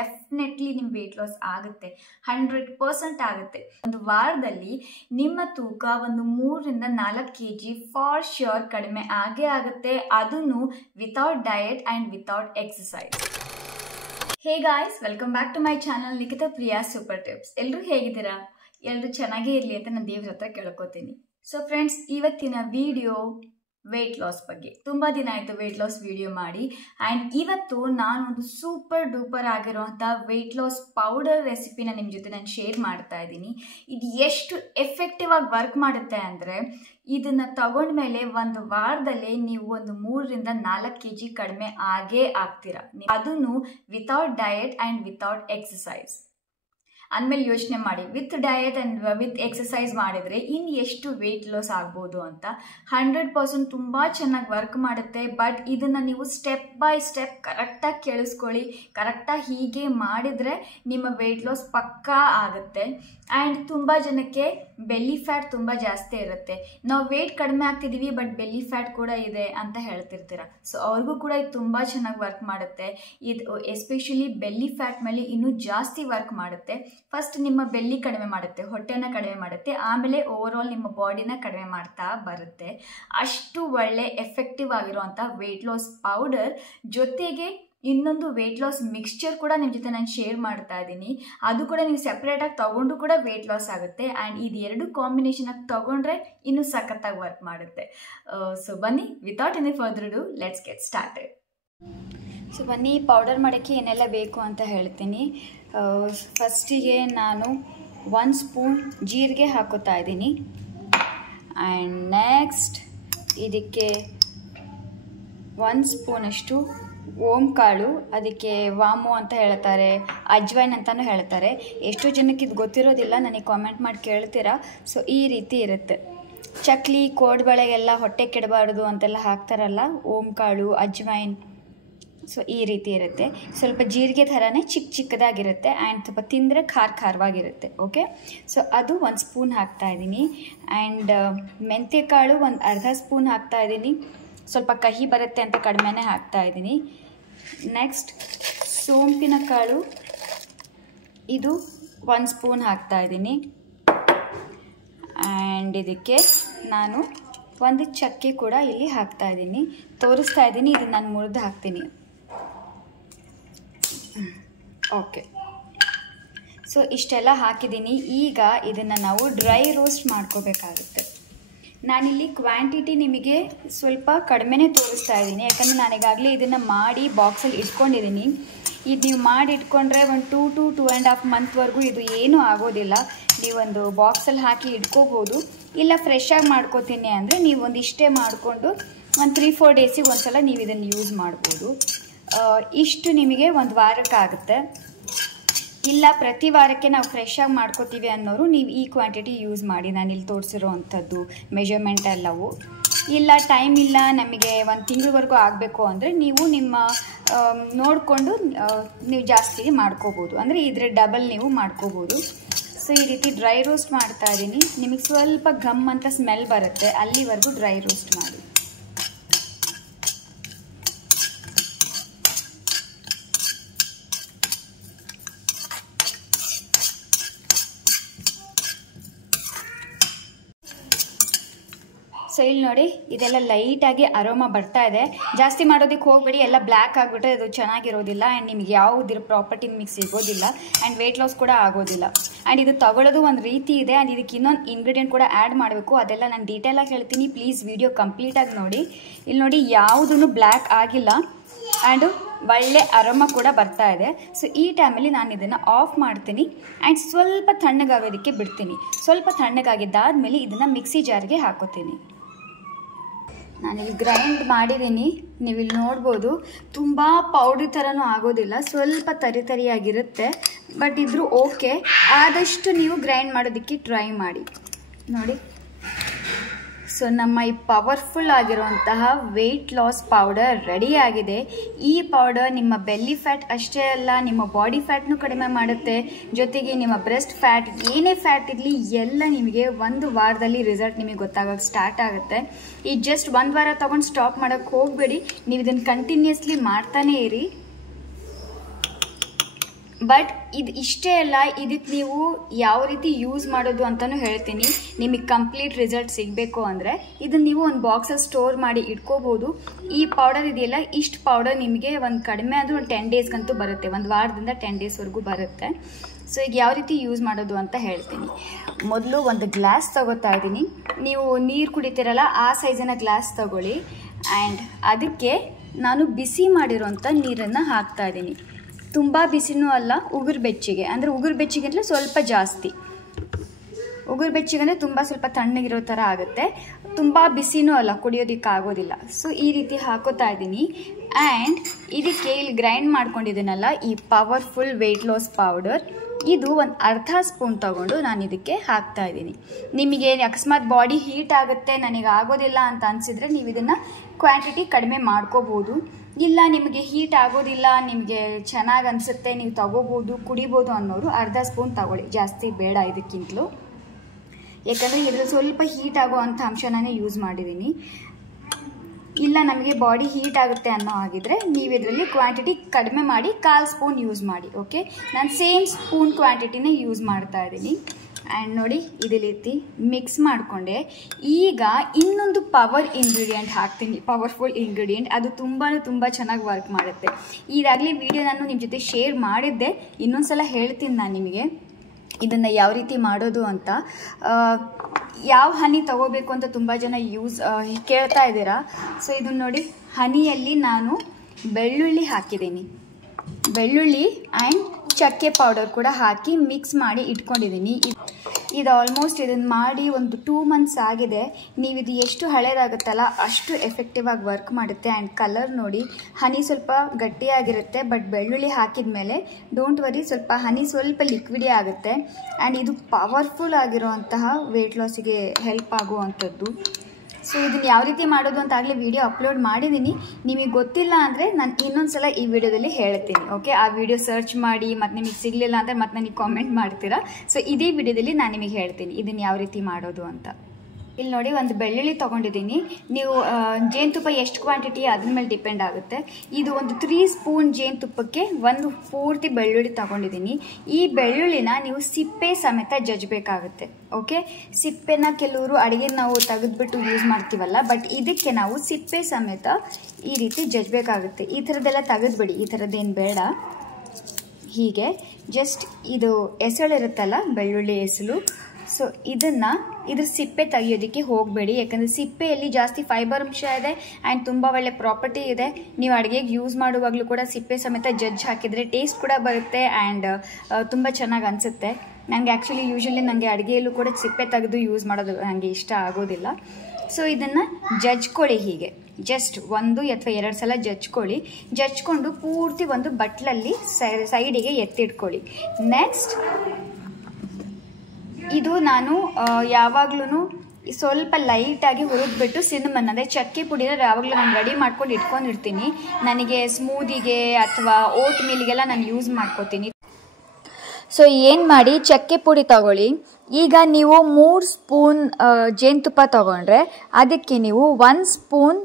Definitely ನಿಮ್ಮ weight loss ಆಗುತ್ತೆ, 100% ಆಗುತ್ತೆ. ಒಂದು ವಾರದಲ್ಲಿ ನಿಮ್ಮ ತೂಕ ಒಂದು 3-4 kg ಫಾರ್ ಶ್ಯೂರ್ ಕಡಿಮೆ ಆಗೇ ಆಗುತ್ತೆ, ಅದನ್ನು without diet and without exercise. Hey guys, welcome back to my channel Nikhita Priya super tips. ಎಲ್ಲರೂ ಹೇಗಿದ್ದೀರಾ? ಎಲ್ಲರೂ ಚೆನ್ನಾಗೇ ಇರಲಿ ಅಂತ ನಾನು ದೇವ್ರ ಹತ್ರ ಕೇಳ್ಕೊತೀನಿ. ಸೊ ಫ್ರೆಂಡ್ಸ್, ಇವತ್ತಿನ ವಿಡಿಯೋ ವೆಯ್ಟ್ ಲಾಸ್ ಬಗ್ಗೆ. ತುಂಬ ದಿನ ಆಯಿತು ವೆಯ್ಟ್ ಲಾಸ್ ವಿಡಿಯೋ ಮಾಡಿ. ಆ್ಯಂಡ್ ಇವತ್ತು ನಾನೊಂದು ಸೂಪರ್ ಡೂಪರ್ ಆಗಿರೋಂಥ ವೆಯ್ಟ್ ಲಾಸ್ ಪೌಡರ್ ರೆಸಿಪಿನ ನಿಮ್ಮ ಜೊತೆ ನಾನು ಶೇರ್ ಮಾಡ್ತಾ ಇದ್ದೀನಿ. ಇದು ಎಷ್ಟು ಎಫೆಕ್ಟಿವ್ ಆಗಿ ವರ್ಕ್ ಮಾಡುತ್ತೆ ಅಂದರೆ, ಇದನ್ನು ತಗೊಂಡ್ಮೇಲೆ ಒಂದು ವಾರದಲ್ಲೇ ನೀವು ಒಂದು 3-4 kg ಕಡಿಮೆ ಆಗೇ ಆಗ್ತೀರಾ, ಅದನ್ನು without diet and without exercise. ಅಂದಮೇಲೆ ಯೋಚನೆ ಮಾಡಿ, with diet and with exercise ಮಾಡಿದರೆ ಇನ್ನು ಎಷ್ಟು ವೆಯ್ಟ್ ಲಾಸ್ ಆಗ್ಬೋದು ಅಂತ. 100% ತುಂಬ ಚೆನ್ನಾಗಿ ವರ್ಕ್ ಮಾಡುತ್ತೆ. ಬಟ್ ಇದನ್ನು ನೀವು ಸ್ಟೆಪ್ ಬೈ ಸ್ಟೆಪ್ ಕರೆಕ್ಟಾಗಿ ಕೇಳಿಸ್ಕೊಳ್ಳಿ. ಕರೆಕ್ಟಾಗಿ ಹೀಗೆ ಮಾಡಿದರೆ ನಿಮ್ಮ ವೆಯ್ಟ್ ಲಾಸ್ ಪಕ್ಕಾ ಆಗುತ್ತೆ. ಆ್ಯಂಡ್ ತುಂಬ ಜನಕ್ಕೆ ಬೆಲ್ಲಿ ಫ್ಯಾಟ್ ತುಂಬ ಜಾಸ್ತಿ ಇರುತ್ತೆ. ನಾವು ವೆಯ್ಟ್ ಕಡಿಮೆ ಆಗ್ತಿದ್ದೀವಿ ಬಟ್ ಬೆಲ್ಲಿ ಫ್ಯಾಟ್ ಕೂಡ ಇದೆ ಅಂತ ಹೇಳ್ತಿರ್ತೀರ. ಸೊ ಅವ್ರಿಗೂ ಕೂಡ ಇದು ತುಂಬ ಚೆನ್ನಾಗಿ ವರ್ಕ್ ಮಾಡುತ್ತೆ. ಇದು ಎಸ್ಪೆಷಲಿ ಬೆಲ್ಲಿ ಫ್ಯಾಟ್ ಮೇಲೆ ಇನ್ನೂ ಜಾಸ್ತಿ ವರ್ಕ್ ಮಾಡುತ್ತೆ. ಫಸ್ಟ್ ನಿಮ್ಮ ಬೆಲ್ಲಿ ಕಡಿಮೆ ಮಾಡುತ್ತೆ, ಹೊಟ್ಟೆನ ಕಡಿಮೆ ಮಾಡುತ್ತೆ, ಆಮೇಲೆ ಓವರ್ ಆಲ್ ನಿಮ್ಮ ಬಾಡಿನ ಕಡಿಮೆ ಮಾಡ್ತಾ ಬರುತ್ತೆ. ಅಷ್ಟು ಒಳ್ಳೆ ಎಫೆಕ್ಟಿವ್ ಆಗಿರುವಂಥ ವೆಯ್ಟ್ ಲಾಸ್ ಪೌಡರ್ ಜೊತೆಗೆ ಇನ್ನೊಂದು ವೆಯ್ಟ್ ಲಾಸ್ ಮಿಕ್ಸ್ಚರ್ ಕೂಡ ನಿಮ್ಮ ಜೊತೆ ನಾನು ಶೇರ್ ಮಾಡ್ತಾ ಇದ್ದೀನಿ. ಅದು ಕೂಡ ನೀವು ಸೆಪ್ರೇಟಾಗಿ ತೊಗೊಂಡು ಕೂಡ ವೆಯ್ಟ್ ಲಾಸ್ ಆಗುತ್ತೆ. ಆ್ಯಂಡ್ ಇದು ಎರಡು ಕಾಂಬಿನೇಷನಾಗಿ ತೊಗೊಂಡ್ರೆ ಇನ್ನೂ ಸಖತ್ತಾಗಿ ವರ್ಕ್ ಮಾಡುತ್ತೆ. ಸೊ ಬನ್ನಿ, without any further do let's get started. So ಬನ್ನಿ, ಪೌಡರ್ ಮಾಡೋಕ್ಕೆ ಏನೆಲ್ಲ ಬೇಕು ಅಂತ ಹೇಳ್ತೀನಿ. ಫಸ್ಟಿಗೆ ನಾನು 1 ಸ್ಪೂನ್ ಜೀರಿಗೆ ಹಾಕೋತಾ ಇದ್ದೀನಿ. ಆ್ಯಂಡ್ ನೆಕ್ಸ್ಟ್ ಇದಕ್ಕೆ 1 ಸ್ಪೂನಷ್ಟು ಓಂ ಕಾಳು, ಅದಕ್ಕೆ ವಾಮು ಅಂತ ಹೇಳ್ತಾರೆ, ಅಜ್ವೈನ್ ಅಂತಲೂ ಹೇಳ್ತಾರೆ. ಎಷ್ಟೋ ಜನಕ್ಕೆ ಇದು ಗೊತ್ತಿರೋದಿಲ್ಲ, ನನಗೆ ಕಾಮೆಂಟ್ ಮಾಡಿ ಕೇಳ್ತೀರಾ. ಸೊ ಈ ರೀತಿ ಇರುತ್ತೆ. ಚಕ್ಲಿ ಕೋಡ್ಬಳೆಗೆಲ್ಲ ಹೊಟ್ಟೆ ಕೆಡಬಾರ್ದು ಅಂತೆಲ್ಲ ಹಾಕ್ತಾರಲ್ಲ, ಓಂ ಕಾಳು, ಅಜ್ವೈನ್. ಸೊ ಈ ರೀತಿ ಇರುತ್ತೆ. ಸ್ವಲ್ಪ ಜೀರಿಗೆ ಥರನೇ ಚಿಕ್ಕದಾಗಿರುತ್ತೆ. ಆ್ಯಂಡ್ ಸ್ವಲ್ಪ ತಿಂದರೆ ಖಾರವಾಗಿರುತ್ತೆ. ಓಕೆ, ಸೊ ಅದು 1 ಸ್ಪೂನ್ ಹಾಕ್ತಾಯಿದ್ದೀನಿ. ಆ್ಯಂಡ್ ಮೆಂತ್ಯಕಾಳು ಒಂದು ಅರ್ಧ ಸ್ಪೂನ್ ಹಾಕ್ತಾಯಿದ್ದೀನಿ. ಸ್ವಲ್ಪ ಕಹಿ ಬರುತ್ತೆ ಅಂತ ಕಡಿಮೆನೇ ಹಾಕ್ತಾಯಿದ್ದೀನಿ. ನೆಕ್ಸ್ಟ್ ಸೋಂಪಿನ ಕಾಳು, ಇದು 1 ಸ್ಪೂನ್ ಹಾಕ್ತಾಯಿದ್ದೀನಿ. ಆ್ಯಂಡ್ ಇದಕ್ಕೆ ನಾನು ಒಂದು ಚಕ್ಕೆ ಕೂಡ ಇಲ್ಲಿ ಹಾಕ್ತಾಯಿದ್ದೀನಿ. ತೋರಿಸ್ತಾ ಇದ್ದೀನಿ, ಇದನ್ನು ನಾನು ಮುರಿದು ಹಾಕ್ತೀನಿ. ಓಕೆ, ಸೊ ಇಷ್ಟೆಲ್ಲ ಹಾಕಿದ್ದೀನಿ. ಈಗ ಇದನ್ನು ನಾವು ಡ್ರೈ ರೋಸ್ಟ್ ಮಾಡ್ಕೋಬೇಕಾಗುತ್ತೆ. ನಾನಿಲ್ಲಿ ಕ್ವಾಂಟಿಟಿ ನಿಮಗೆ ಸ್ವಲ್ಪ ಕಡಿಮೆನೇ ತೋರಿಸ್ತಾ ಇದ್ದೀನಿ, ಯಾಕಂದರೆ ನಾನೀಗಾಗಲೇ ಇದನ್ನು ಮಾಡಿ ಬಾಕ್ಸಲ್ಲಿ ಇಟ್ಕೊಂಡಿದ್ದೀನಿ. ಇದು ನೀವು ಮಾಡಿ ಇಟ್ಕೊಂಡ್ರೆ ಒಂದು 2 to 2.5 ಮಂತ್ವರೆಗೂ ಇದು ಏನೂ ಆಗೋದಿಲ್ಲ. ನೀವೊಂದು ಬಾಕ್ಸಲ್ಲಿ ಹಾಕಿ ಇಟ್ಕೋಬೋದು. ಇಲ್ಲ ಫ್ರೆಶ್ಶಾಗಿ ಮಾಡ್ಕೋತೀನಿ ಅಂದರೆ ನೀವು ಒಂದು ಇಷ್ಟೇ ಮಾಡಿಕೊಂಡು ಒಂದು 3-4 ಡೇಸಿಗೆ ಒಂದು ಸಲ ನೀವು ಇದನ್ನು ಯೂಸ್ ಮಾಡ್ಬೋದು. ಇಷ್ಟು ನಿಮಗೆ ಒಂದು ವಾರಕ್ಕಾಗುತ್ತೆ. ಇಲ್ಲ ಪ್ರತಿ ವಾರಕ್ಕೆ ನಾವು ಫ್ರೆಶ್ಶಾಗಿ ಮಾಡ್ಕೋತೀವಿ ಅನ್ನೋರು ನೀವು ಈ ಕ್ವಾಂಟಿಟಿ ಯೂಸ್ ಮಾಡಿ, ನಾನಿಲ್ಲಿ ತೋರಿಸಿರೋ ಅಂಥದ್ದು ಮೆಜರ್ಮೆಂಟ್ ಎಲ್ಲವು. ಇಲ್ಲ ಟೈಮ್ ಇಲ್ಲ, ನಮಗೆ 1 ತಿಂಗಳವರೆಗೂ ಆಗಬೇಕು ಅಂದರೆ ನೀವು ನಿಮ್ಮ ನೋಡಿಕೊಂಡು ನೀವು ಜಾಸ್ತಿ ಮಾಡ್ಕೋಬೋದು. ಅಂದರೆ ಇದರ ಡಬಲ್ ನೀವು ಮಾಡ್ಕೋಬೋದು. ಸೊ ಈ ರೀತಿ ಡ್ರೈ ರೋಸ್ಟ್ ಮಾಡ್ತಾ ಇದ್ದೀನಿ. ನಿಮಗೆ ಸ್ವಲ್ಪ ಘಮ್ ಅಂತ ಸ್ಮೆಲ್ ಬರುತ್ತೆ, ಅಲ್ಲಿವರೆಗೂ ಡ್ರೈ ರೋಸ್ಟ್ ಮಾಡಿ. ಸೊ ಇಲ್ಲಿ ನೋಡಿ, ಇದೆಲ್ಲ ಲೈಟಾಗಿ ಅರೋಮಾ ಬರ್ತಾ ಇದೆ. ಜಾಸ್ತಿ ಮಾಡೋದಕ್ಕೆ ಹೋಗಬೇಡಿ, ಎಲ್ಲ ಬ್ಲ್ಯಾಕ್ ಆಗಿಬಿಟ್ರೆ ಅದು ಚೆನ್ನಾಗಿರೋದಿಲ್ಲ. ಆ್ಯಂಡ್ ನಿಮ್ಗೆ ಯಾವುದಿರೋ ಪ್ರಾಪರ್ಟಿ ನಿಮಗೆ ಸಿಗೋದಿಲ್ಲ. ಆ್ಯಂಡ್ ವೆಯ್ಟ್ ಲಾಸ್ ಕೂಡ ಆಗೋದಿಲ್ಲ. ಆ್ಯಂಡ್ ಇದು ತಗೊಳ್ಳೋದು ಒಂದು ರೀತಿ ಇದೆ. ಆ್ಯಂಡ್ ಇದಕ್ಕೆ ಇನ್ನೊಂದು ಇಂಗ್ರೀಡಿಯೆಂಟ್ ಕೂಡ ಆ್ಯಡ್ ಮಾಡಬೇಕು, ಅದೆಲ್ಲ ನಾನು ಡೀಟೇಲಾಗಿ ಹೇಳ್ತೀನಿ. ಪ್ಲೀಸ್ ವಿಡಿಯೋ ಕಂಪ್ಲೀಟಾಗಿ ನೋಡಿ. ಇಲ್ಲಿ ನೋಡಿ, ಯಾವುದೂ ಬ್ಲ್ಯಾಕ್ ಆಗಿಲ್ಲ ಆ್ಯಂಡ್ ಒಳ್ಳೆ ಅರೋಮಾ ಕೂಡ ಬರ್ತಾ ಇದೆ. ಸೊ ಈ ಟೈಮಲ್ಲಿ ನಾನು ಇದನ್ನು ಆಫ್ ಮಾಡ್ತೀನಿ ಆ್ಯಂಡ್ ಸ್ವಲ್ಪ ತಣ್ಣಗಾಗೋದಕ್ಕೆ ಬಿಡ್ತೀನಿ. ಸ್ವಲ್ಪ ತಣ್ಣಗಾಗಿದ್ದಾದಮೇಲೆ ಇದನ್ನು ಮಿಕ್ಸಿ ಜಾರ್ಗೆ ಹಾಕೋತೀನಿ. ನಾನಿಲ್ಲಿ ಗ್ರೈಂಡ್ ಮಾಡಿದ್ದೀನಿ, ನೀವಿಲ್ಲಿ ನೋಡ್ಬೋದು. ತುಂಬ ಪೌಡ್ರ್ ಥರನೂ ಆಗೋದಿಲ್ಲ, ಸ್ವಲ್ಪ ತರಿಯಾಗಿರುತ್ತೆ. ಬಟ್ ಇದ್ರೂ ಓಕೆ. ಆದಷ್ಟು ನೀವು ಗ್ರೈಂಡ್ ಮಾಡೋದಕ್ಕೆ ಟ್ರೈ ಮಾಡಿ. ನೋಡಿ, ಸೊ ನಮ್ಮ ಈ ಪವರ್ಫುಲ್ ಆಗಿರುವಂತಹ ವೆಯ್ಟ್ ಲಾಸ್ ಪೌಡರ್ ರೆಡಿ ಆಗಿದೆ. ಈ ಪೌಡರ್ ನಿಮ್ಮ ಬೆಲ್ಲಿ ಫ್ಯಾಟ್ ಅಷ್ಟೇ ಅಲ್ಲ, ನಿಮ್ಮ ಬಾಡಿ ಫ್ಯಾಟ್ನೂ ಕಡಿಮೆ ಮಾಡುತ್ತೆ. ಜೊತೆಗೆ ನಿಮ್ಮ ಬ್ರೆಸ್ಟ್ ಫ್ಯಾಟ್, ಏನೇ ಫ್ಯಾಟ್ ಇರಲಿ ಎಲ್ಲ ನಿಮಗೆ ಒಂದು ವಾರದಲ್ಲಿ ರಿಸಲ್ಟ್ ನಿಮಗೆ ಗೊತ್ತಾಗೋಕ್ಕೆ ಸ್ಟಾರ್ಟ್ ಆಗುತ್ತೆ. ಈ ಜಸ್ಟ್ 1 ವಾರ ತೊಗೊಂಡು ಸ್ಟಾಪ್ ಮಾಡೋಕ್ಕೆ ಹೋಗಬೇಡಿ, ನೀವು ಇದನ್ನು ಕಂಟಿನ್ಯೂಸ್ಲಿ ಮಾಡ್ತಾನೇ ಇರಿ. ಬಟ್ ಇದು ಇಷ್ಟೇ ಅಲ್ಲ, ಇದಕ್ಕೆ ನೀವು ಯಾವ ರೀತಿ ಯೂಸ್ ಮಾಡೋದು ಅಂತಲೂ ಹೇಳ್ತೀನಿ. ನಿಮಗೆ ಕಂಪ್ಲೀಟ್ ರಿಸಲ್ಟ್ ಸಿಗಬೇಕು ಅಂದರೆ ಇದನ್ನು ನೀವು ಒಂದು ಬಾಕ್ಸಲ್ಲಿ ಸ್ಟೋರ್ ಮಾಡಿ ಇಟ್ಕೋಬೋದು. ಈ ಪೌಡರ್ ಇದೆಯಲ್ಲ, ಇಷ್ಟು ಪೌಡರ್ ನಿಮಗೆ ಒಂದು ಕಡಿಮೆ ಅಂದರೆ ಒಂದು 10 ಡೇಸ್ಗಂತೂ ಬರುತ್ತೆ, ಒಂದು ವಾರದಿಂದ 10 ಡೇಸ್ವರೆಗೂ ಬರುತ್ತೆ. ಸೊ ಈಗ ಯಾವ ರೀತಿ ಯೂಸ್ ಮಾಡೋದು ಅಂತ ಹೇಳ್ತೀನಿ. ಮೊದಲು ಒಂದು ಗ್ಲಾಸ್ ತಗೋತಾ ಇದ್ದೀನಿ. ನೀವು ನೀರು ಕುಡಿತೀರಲ್ಲ ಆ ಸೈಜಿನ ಗ್ಲಾಸ್ ತಗೊಳ್ಳಿ. ಆ್ಯಂಡ್ ಅದಕ್ಕೆ ನಾನು ಬಿಸಿ ಮಾಡಿರೋಂಥ ನೀರನ್ನು ಹಾಕ್ತಾ ಇದ್ದೀನಿ. ತುಂಬ ಬಿಸಿನೂ ಅಲ್ಲ, ಉಗುರು ಬೆಚ್ಚಗೆ, ಅಂದರೆ ಉಗುರು ಬೆಚ್ಚಗೆ ಅಂದರೆ ಸ್ವಲ್ಪ ಜಾಸ್ತಿ. ಉಗುರು ಬೆಚ್ಚಗೆ ಅಂದರೆ ತುಂಬ ಸ್ವಲ್ಪ ತಣ್ಣಗಿರೋ ಥರ ಆಗುತ್ತೆ. ತುಂಬ ಬಿಸಿನೂ ಅಲ್ಲ, ಕುಡಿಯೋದಕ್ಕೆ ಆಗೋದಿಲ್ಲ. ಸೊ ಈ ರೀತಿ ಹಾಕೋತಾ ಇದ್ದೀನಿ. ಆ್ಯಂಡ್ ಇದಕ್ಕೆ ಇಲ್ಲಿ ಗ್ರೈಂಡ್ ಮಾಡ್ಕೊಂಡಿದ್ದೀನಲ್ಲ ಈ ಪವರ್ಫುಲ್ ವೆಯ್ಟ್ ಲಾಸ್ ಪೌಡರ್, ಇದು ಒಂದು ಅರ್ಧ ಸ್ಪೂನ್ ತೊಗೊಂಡು ನಾನು ಇದಕ್ಕೆ ಹಾಕ್ತಾ ಇದ್ದೀನಿ. ನಿಮಗೆ ಅಕಸ್ಮಾತ್ ಬಾಡಿ ಹೀಟ್ ಆಗುತ್ತೆ, ನನಗೆ ಆಗೋದಿಲ್ಲ ಅಂತ ಅನಿಸಿದರೆ ನೀವು ಇದನ್ನು ಕ್ವಾಂಟಿಟಿ ಕಡಿಮೆ ಮಾಡ್ಕೋಬೋದು. ಇಲ್ಲ ನಿಮಗೆ ಹೀಟ್ ಆಗೋದಿಲ್ಲ, ನಿಮಗೆ ಚೆನ್ನಾಗಿ ಅನಿಸುತ್ತೆ, ನೀವು ತಗೋಬೋದು, ಕುಡಿಬೋದು ಅನ್ನೋರು ಅರ್ಧ ಸ್ಪೂನ್ ತಗೊಳ್ಳಿ, ಜಾಸ್ತಿ ಬೇಡ ಇದಕ್ಕಿಂತಲೂ. ಯಾಕಂದರೆ ಇದರಲ್ಲಿ ಸ್ವಲ್ಪ ಹೀಟ್ ಆಗೋ ಅಂಥ ಅಂಶನೇ ಯೂಸ್ ಮಾಡಿದ್ದೀನಿ. ಇಲ್ಲ ನಮಗೆ ಬಾಡಿ ಹೀಟ್ ಆಗುತ್ತೆ ಅನ್ನೋ ಆಗಿದ್ರೆ ನೀವು ಇದರಲ್ಲಿ ಕ್ವಾಂಟಿಟಿ ಕಡಿಮೆ ಮಾಡಿ 1/4 ಸ್ಪೂನ್ ಯೂಸ್ ಮಾಡಿ. ಓಕೆ, ನಾನು ಸೇಮ್ ಸ್ಪೂನ್ ಕ್ವಾಂಟಿಟಿನೇ ಯೂಸ್ ಮಾಡ್ತಾ ಇದ್ದೀನಿ. ಆ್ಯಂಡ್ ನೋಡಿ ಇದೇ ರೀತಿ ಮಿಕ್ಸ್ ಮಾಡಿಕೊಂಡೆ. ಈಗ ಇನ್ನೊಂದು ಪವರ್ ಇಂಗ್ರೀಡಿಯೆಂಟ್ ಹಾಕ್ತೀನಿ, ಪವರ್ಫುಲ್ ಇಂಗ್ರೀಡಿಯೆಂಟ್. ಅದು ತುಂಬ ಚೆನ್ನಾಗಿ ವರ್ಕ್ ಮಾಡುತ್ತೆ. ಈಗಾಗಲೇ ವಿಡಿಯೋ ನಾನು ನಿಮ್ಮ ಜೊತೆ ಶೇರ್ ಮಾಡಿದ್ದೆ, ಇನ್ನೊಂದು ಸಲ ಹೇಳ್ತೀನಿ ನಾನು ನಿಮಗೆ ಇದನ್ನು ಯಾವ ರೀತಿ ಮಾಡೋದು ಅಂತ. ಯಾವ ಹನಿ ತಗೋಬೇಕು ಅಂತ ತುಂಬ ಜನ ಕೇಳ್ತಾ ಇದ್ದೀರಾ. ಸೊ ಇದನ್ನು ನೋಡಿ, ಹನಿಯಲ್ಲಿ ನಾನು ಬೆಳ್ಳುಳ್ಳಿ ಹಾಕಿದ್ದೀನಿ, ಬೆಳ್ಳುಳ್ಳಿ ಆ್ಯಂಡ್ ಚಕ್ಕೆ ಪೌಡರ್ ಕೂಡ ಹಾಕಿ ಮಿಕ್ಸ್ ಮಾಡಿ ಇಟ್ಕೊಂಡಿದ್ದೀನಿ. ಇದು ಆಲ್ಮೋಸ್ಟ್ ಇದನ್ನು ಮಾಡಿ ಒಂದು 2 ಮಂತ್ಸ್ ಆಗಿದೆ. ನೀವು ಇದು ಎಷ್ಟು ಹಳೇದಾಗುತ್ತಲ್ಲ ಅಷ್ಟು ಎಫೆಕ್ಟಿವ್ ಆಗಿ ವರ್ಕ್ ಮಾಡುತ್ತೆ. ಆ್ಯಂಡ್ ಕಲರ್ ನೋಡಿ, ಹನಿ ಸ್ವಲ್ಪ ಗಟ್ಟಿಯಾಗಿರುತ್ತೆ, ಬಟ್ ಬೆಳ್ಳುಳ್ಳಿ ಹಾಕಿದ ಮೇಲೆ ಡೋಂಟ್ ವರಿ, ಸ್ವಲ್ಪ ಹನಿ ಸ್ವಲ್ಪ ಲಿಕ್ವಿಡೇ ಆಗುತ್ತೆ. ಆ್ಯಂಡ್ ಇದು ಪವರ್ಫುಲ್ ಆಗಿರುವಂತಹ ವೆಯ್ಟ್ ಲಾಸಿಗೆ ಹೆಲ್ಪ್ ಆಗುವಂಥದ್ದು. ಸೊ ಇದನ್ನು ಯಾವ ರೀತಿ ಮಾಡೋದು ಅಂತ ಆಗಲೇ ವಿಡಿಯೋ ಅಪ್ಲೋಡ್ ಮಾಡಿದ್ದೀನಿ. ನಿಮಗೆ ಗೊತ್ತಿಲ್ಲ ಅಂದರೆ ನಾನು ಇನ್ನೊಂದು ಸಲ ಈ ವಿಡಿಯೋದಲ್ಲಿ ಹೇಳ್ತೀನಿ. ಓಕೆ, ಆ ವಿಡಿಯೋ ಸರ್ಚ್ ಮಾಡಿ ಮತ್ತು ನಿಮಗೆ ಸಿಗಲಿಲ್ಲ ಅಂದರೆ ಮತ್ತೆ ನನಗೆ ಕಾಮೆಂಟ್ ಮಾಡ್ತೀರಾ. ಸೊ ಇದೇ ವಿಡಿಯೋದಲ್ಲಿ ನಾನು ನಿಮಗೆ ಹೇಳ್ತೀನಿ ಇದನ್ನು ಯಾವ ರೀತಿ ಮಾಡೋದು ಅಂತ. ಇಲ್ಲಿ ನೋಡಿ, ಒಂದು ಬೆಳ್ಳುಳ್ಳಿ ತೊಗೊಂಡಿದ್ದೀನಿ. ನೀವು ಜೇನುತುಪ್ಪ ಎಷ್ಟು ಕ್ವಾಂಟಿಟಿ ಅದ್ರ ಮೇಲೆ ಡಿಪೆಂಡ್ ಆಗುತ್ತೆ. ಇದು ಒಂದು 3 ಸ್ಪೂನ್ ಜೇನುತುಪ್ಪಕ್ಕೆ ಒಂದು ಪೂರ್ತಿ ಬೆಳ್ಳುಳ್ಳಿ ತೊಗೊಂಡಿದ್ದೀನಿ. ಈ ಬೆಳ್ಳುಳ್ಳಿನ ನೀವು ಸಿಪ್ಪೆ ಸಮೇತ ಜಜ್ಜಬೇಕಾಗುತ್ತೆ. ಓಕೆ, ಸಿಪ್ಪೆನ ಕೆಲವರು ಅಡುಗೆ ನಾವು ತೆಗೆದುಬಿಟ್ಟು ಯೂಸ್ ಮಾಡ್ತೀವಲ್ಲ, ಬಟ್ ಇದಕ್ಕೆ ನಾವು ಸಿಪ್ಪೆ ಸಮೇತ ಈ ರೀತಿ ಜಜ್ಜಬೇಕಾಗುತ್ತೆ. ಈ ಥರದ್ದೆಲ್ಲ ತೆಗೆದುಬಿಡಿ, ಈ ಥರದ್ದೇನು ಬೇಡ. ಹೀಗೆ ಜಸ್ಟ್ ಇದು ಎಸಳಿರುತ್ತಲ್ಲ, ಬೆಳ್ಳುಳ್ಳಿ ಎಸಳು, ಸೊ ಇದ್ರ ಸಿಪ್ಪೆ ತೆಗಿಯೋದಕ್ಕೆ ಹೋಗಬೇಡಿ. ಯಾಕಂದರೆ ಸಿಪ್ಪೆಯಲ್ಲಿ ಜಾಸ್ತಿ ಫೈಬರ್ ಅಂಶ ಇದೆ ಆ್ಯಂಡ್ ತುಂಬ ಒಳ್ಳೆ ಪ್ರಾಪರ್ಟಿ ಇದೆ. ನೀವು ಅಡುಗೆಗೆ ಯೂಸ್ ಮಾಡುವಾಗಲೂ ಕೂಡ ಸಿಪ್ಪೆ ಸಮೇತ ಜಜ್ಜಿ ಹಾಕಿದರೆ ಟೇಸ್ಟ್ ಕೂಡ ಬರುತ್ತೆ ಆ್ಯಂಡ್ ತುಂಬ ಚೆನ್ನಾಗಿ ಅನಿಸುತ್ತೆ. ನನಗೆ ಯೂಶ್ವಲಿ ನನಗೆ ಅಡುಗೆಯಲ್ಲೂ ಕೂಡ ಸಿಪ್ಪೆ ತೆಗೆದು ಯೂಸ್ ಮಾಡೋದು ನನಗೆ ಇಷ್ಟ ಆಗೋದಿಲ್ಲ. ಸೊ ಇದನ್ನು ಜಜ್ಕೊಳ್ಳಿ, ಹೀಗೆ ಜಸ್ಟ್ 1 ಅಥವಾ 2 ಸಲ ಜಜ್ಕೊಂಡು ಪೂರ್ತಿ ಒಂದು ಬಟ್ಲಲ್ಲಿ ಸೈಡಿಗೆ ಎತ್ತಿಟ್ಕೊಳ್ಳಿ. ನೆಕ್ಸ್ಟ್ ಇದು ನಾನು ಯಾವಾಗ್ಲೂ ಸ್ವಲ್ಪ ಲೈಟಾಗಿ ಹುರಿದ್ಬಿಟ್ಟು ಸಿನಮನ್ ಅಂದರೆ ಚಕ್ಕೆ ಪುಡಿನ ಯಾವಾಗಲೂ ನಾನು ರೆಡಿ ಮಾಡ್ಕೊಂಡು ಇಟ್ಕೊಂಡಿರ್ತೀನಿ. ನನಗೆ ಸ್ಮೂದಿಗೆ ಅಥವಾ ಓಟ್ ಮೀಲ್ಗೆಲ್ಲ ನಾನು ಯೂಸ್ ಮಾಡ್ಕೋತೀನಿ. ಸೊ ಏನು ಮಾಡಿ, ಚಕ್ಕೆ ಪುಡಿ ತಗೊಳ್ಳಿ. ಈಗ ನೀವು 3 ಸ್ಪೂನ್ ಜೇನುತುಪ್ಪ ತಗೊಂಡ್ರೆ ಅದಕ್ಕೆ ನೀವು 1 ಸ್ಪೂನ್